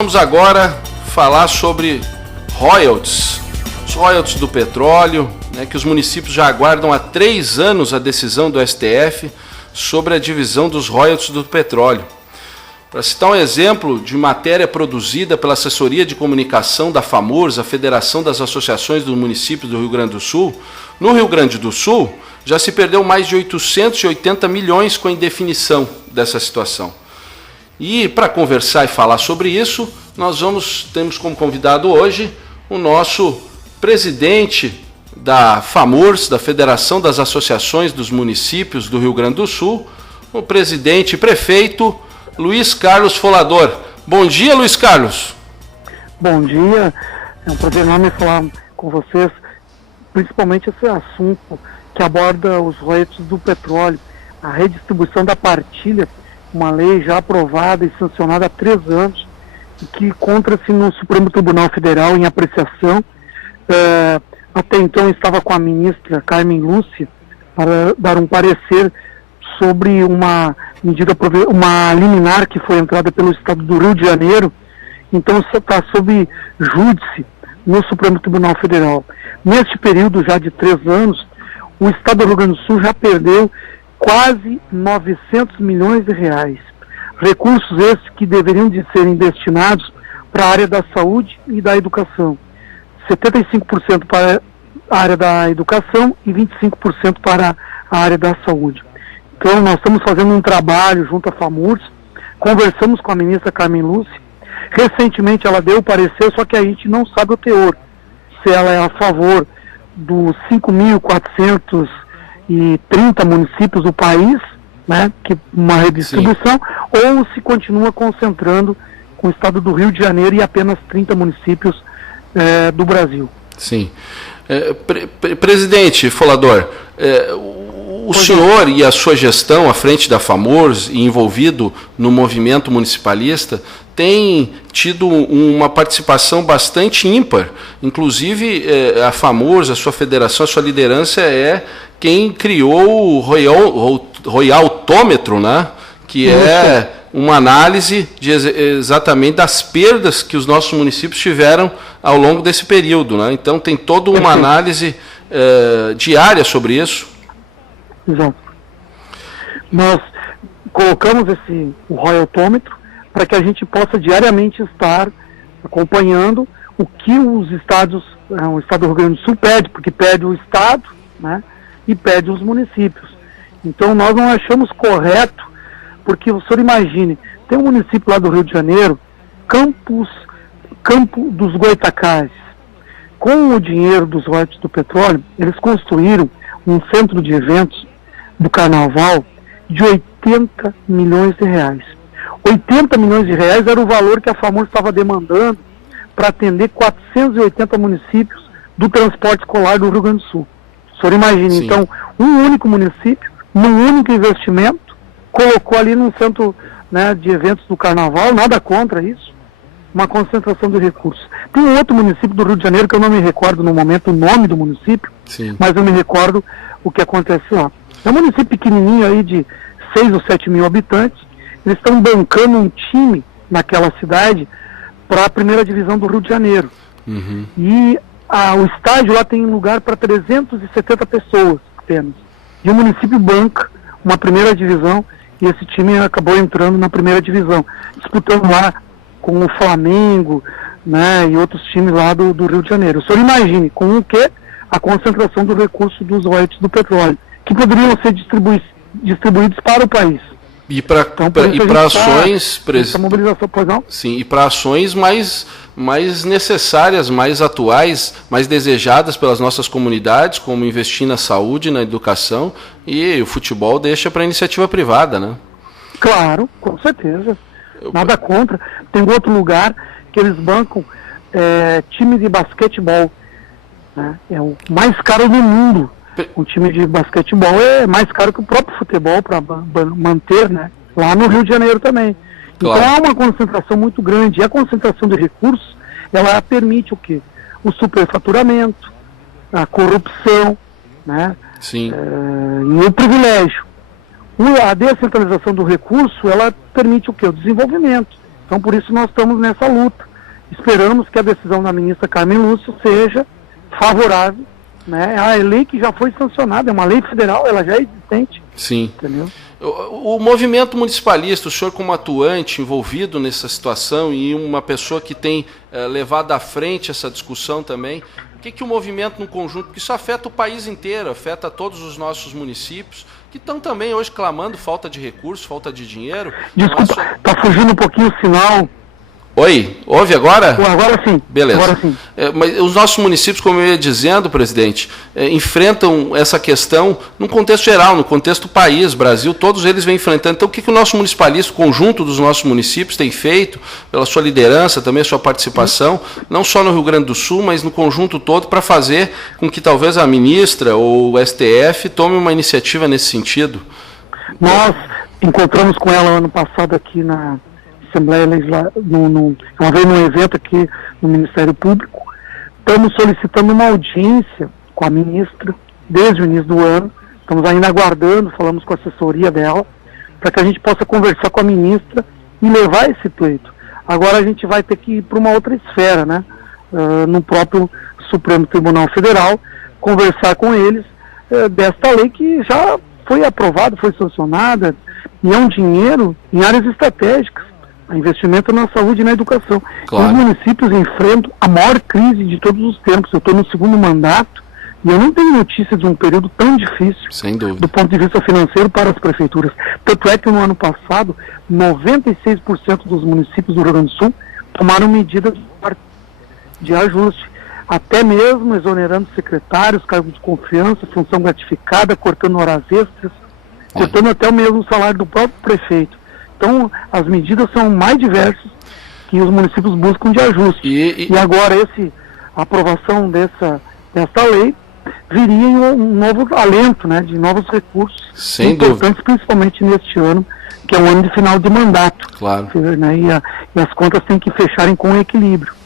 Vamos agora falar sobre royalties, os royalties do petróleo, que os municípios já aguardam há 3 anos a decisão do STF sobre a divisão dos royalties do petróleo. Para citar um exemplo de matéria produzida pela Assessoria de Comunicação da FAMURS, a Federação das Associações dos Municípios do Rio Grande do Sul, no Rio Grande do Sul já se perdeu mais de 880 milhões com a indefinição dessa situação. E para conversar e falar sobre isso, temos como convidado hoje o nosso presidente da FAMURS, da Federação das Associações dos Municípios do Rio Grande do Sul, o presidente e prefeito Luiz Carlos Folador. Bom dia, Luiz Carlos. Bom dia, é um prazer enorme falar com vocês, principalmente esse assunto que aborda os royalties do petróleo, a redistribuição da partilha, uma lei já aprovada e sancionada há 3 anos, e que encontra-se no Supremo Tribunal Federal em apreciação. Até então estava com a ministra Carmen Lúcia para dar um parecer sobre uma liminar que foi entrada pelo Estado do Rio de Janeiro. Então está sob júdice no Supremo Tribunal Federal. Neste período já de 3 anos, o Estado do Rio Grande do Sul já perdeu quase 900 milhões de reais. Recursos esses que deveriam de serem destinados para a área da saúde e da educação. 75% para a área da educação e 25% para a área da saúde. Então nós estamos fazendo um trabalho junto à FAMURS, conversamos com a ministra Carmen Lúcia. Recentemente ela deu o parecer, só que a gente não sabe o teor. Se ela é a favor dos 5.430 municípios do país, que uma redistribuição, ou se continua concentrando com o estado do Rio de Janeiro e apenas 30 municípios do Brasil. Sim. Presidente Folador, o senhor e a sua gestão à frente da FAMURS e envolvido no movimento municipalista tem tido uma participação bastante ímpar. Inclusive, a FAMURS, a sua federação, a sua liderança é quem criou o royaltômetro, que é uma análise exatamente das perdas que os nossos municípios tiveram ao longo desse período. Então, tem toda uma análise diária sobre isso. Exato. Nós colocamos o royaltômetro para que a gente possa diariamente estar acompanhando o que o Estado do Rio Grande do Sul pede, porque pede o Estado, e pede os municípios. Então nós não achamos correto, porque o senhor imagine, tem um município lá do Rio de Janeiro, Campo dos Goitacazes. Com o dinheiro dos royalties do petróleo, eles construíram um centro de eventos do carnaval de 80 milhões de reais. 80 milhões de reais era o valor que a FAMURS estava demandando para atender 480 municípios do transporte escolar do Rio Grande do Sul. O senhor imagina, então, um único município, num único investimento, colocou ali num centro de eventos do carnaval, nada contra isso, uma concentração de recursos. Tem um outro município do Rio de Janeiro, que eu não me recordo no momento o nome do município, mas eu me recordo o que acontece lá. É um município pequenininho aí de 6 ou 7 mil habitantes. Eles estão bancando um time naquela cidade para a primeira divisão do Rio de Janeiro. E o estádio lá tem lugar para 370 pessoas apenas. E o município banca uma primeira divisão, e esse time acabou entrando na primeira divisão, disputando lá com o Flamengo, e outros times lá do Rio de Janeiro. O senhor imagine com o que? A concentração do recurso dos royalties do petróleo, que poderiam ser distribuídos para o país. E para ações, essa mobilização, pois não? Sim, e para ações mais necessárias, mais atuais, mais desejadas pelas nossas comunidades, como investir na saúde, na educação, e o futebol deixa para a iniciativa privada, Claro, com certeza. Nada contra. Tem outro lugar que eles bancam time de basquetebol. É o mais caro do mundo. Um time de basquetebol é mais caro que o próprio futebol para manter, lá no Rio de Janeiro também. Claro. Então há uma concentração muito grande. E a concentração de recursos, ela permite o quê? O superfaturamento, a corrupção, Sim. E o privilégio. A descentralização do recurso, ela permite o quê? O desenvolvimento. Então, por isso, nós estamos nessa luta. Esperamos que a decisão da ministra Carmen Lúcia seja favorável, né? A lei que já foi sancionada, é uma lei federal, ela já é existente. Sim. Entendeu? O movimento municipalista, o senhor como atuante, envolvido nessa situação e uma pessoa que tem levado à frente essa discussão também, o que o movimento no conjunto, porque isso afeta o país inteiro, afeta todos os nossos municípios, que estão também hoje clamando falta de recursos, falta de dinheiro. Desculpa, está fugindo um pouquinho o sinal. Oi, ouve agora? Agora sim. Beleza. Agora sim. Mas os nossos municípios, como eu ia dizendo, presidente, enfrentam essa questão num contexto geral, no contexto país, Brasil, todos eles vêm enfrentando. Então, o que o nosso municipalista, o conjunto dos nossos municípios tem feito, pela sua liderança, também a sua participação, não só no Rio Grande do Sul, mas no conjunto todo, para fazer com que talvez a ministra ou o STF tome uma iniciativa nesse sentido? Nós encontramos com ela ano passado aqui na Assembleia Legislativa, ela veio num evento aqui no Ministério Público. Estamos solicitando uma audiência com a ministra desde o início do ano. Estamos ainda aguardando, falamos com a assessoria dela, para que a gente possa conversar com a ministra e levar esse pleito. Agora a gente vai ter que ir para uma outra esfera, né? No próprio Supremo Tribunal Federal, conversar com eles desta lei que já foi aprovada, foi sancionada, e é um dinheiro em áreas estratégicas. Investimento na saúde e na educação. Claro. Os municípios enfrentam a maior crise de todos os tempos. Eu estou no segundo mandato e eu não tenho notícia de um período tão difícil, sem dúvida, do ponto de vista financeiro para as prefeituras. Tanto é que no ano passado, 96% dos municípios do Rio Grande do Sul tomaram medidas de ajuste, até mesmo exonerando secretários, cargos de confiança, função gratificada, cortando horas extras, cortando até o mesmo salário do próprio prefeito. Então, as medidas são mais diversas que os municípios buscam de ajuste. E agora, a aprovação dessa lei viria um novo alento, né, de novos recursos importantes, principalmente neste ano, que é um ano de final de mandato. Claro. Né, e as contas têm que fecharem com equilíbrio.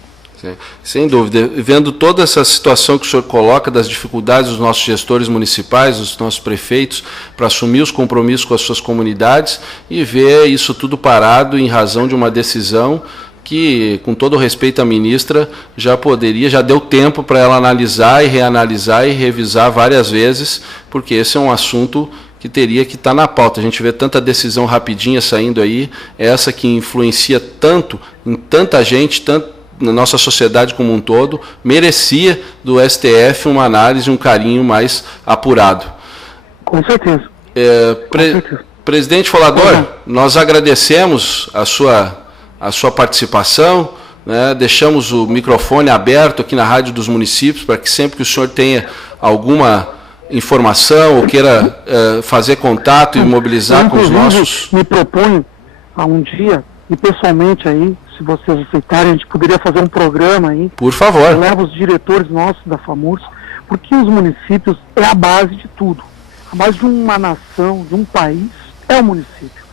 Sem dúvida. Vendo toda essa situação que o senhor coloca das dificuldades dos nossos gestores municipais, dos nossos prefeitos, para assumir os compromissos com as suas comunidades e ver isso tudo parado em razão de uma decisão que, com todo o respeito à ministra, já deu tempo para ela analisar e reanalisar e revisar várias vezes, porque esse é um assunto que teria que estar na pauta. A gente vê tanta decisão rapidinha saindo aí, essa que influencia tanto em tanta gente, tanto na nossa sociedade como um todo, merecia do STF uma análise, um carinho mais apurado. Com certeza. Presidente Folador, nós agradecemos a sua participação, né? Deixamos o microfone aberto aqui na Rádio dos Municípios, para que sempre que o senhor tenha alguma informação ou queira fazer contato e mobilizar com os nossos... Me proponho a um dia, e pessoalmente aí, se vocês aceitarem, a gente poderia fazer um programa aí. Por favor. Eu levo os diretores nossos da FAMURS, porque os municípios é a base de tudo. A base de uma nação, de um país, é o município.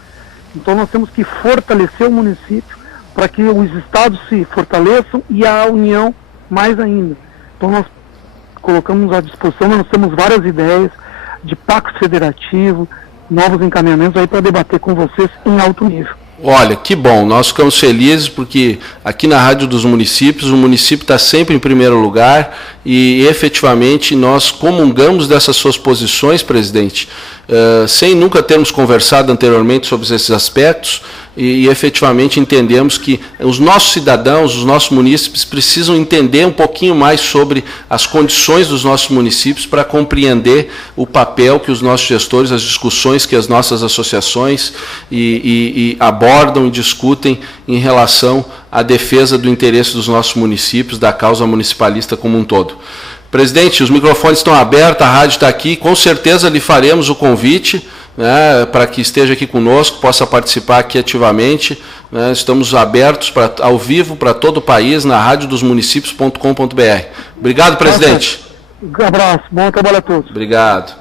Então nós temos que fortalecer o município para que os estados se fortaleçam e a União mais ainda. Então nós colocamos à disposição, nós temos várias ideias de pacto federativo, novos encaminhamentos aí para debater com vocês em alto nível. Olha, que bom, nós ficamos felizes porque aqui na Rádio dos Municípios, o município está sempre em primeiro lugar e efetivamente nós comungamos dessas suas posições, presidente, sem nunca termos conversado anteriormente sobre esses aspectos e efetivamente entendemos que os nossos cidadãos, os nossos munícipes precisam entender um pouquinho mais sobre as condições dos nossos municípios para compreender o papel que os nossos gestores, as discussões que as nossas associações abordam e discutem em relação à defesa do interesse dos nossos municípios, da causa municipalista como um todo. Presidente, os microfones estão abertos, a rádio está aqui, com certeza lhe faremos o convite, né, para que esteja aqui conosco, possa participar aqui ativamente. Né, estamos abertos ao vivo para todo o país, na radiodosmunicípios.com.br. Obrigado, presidente. Um abraço, bom trabalho a todos. Obrigado.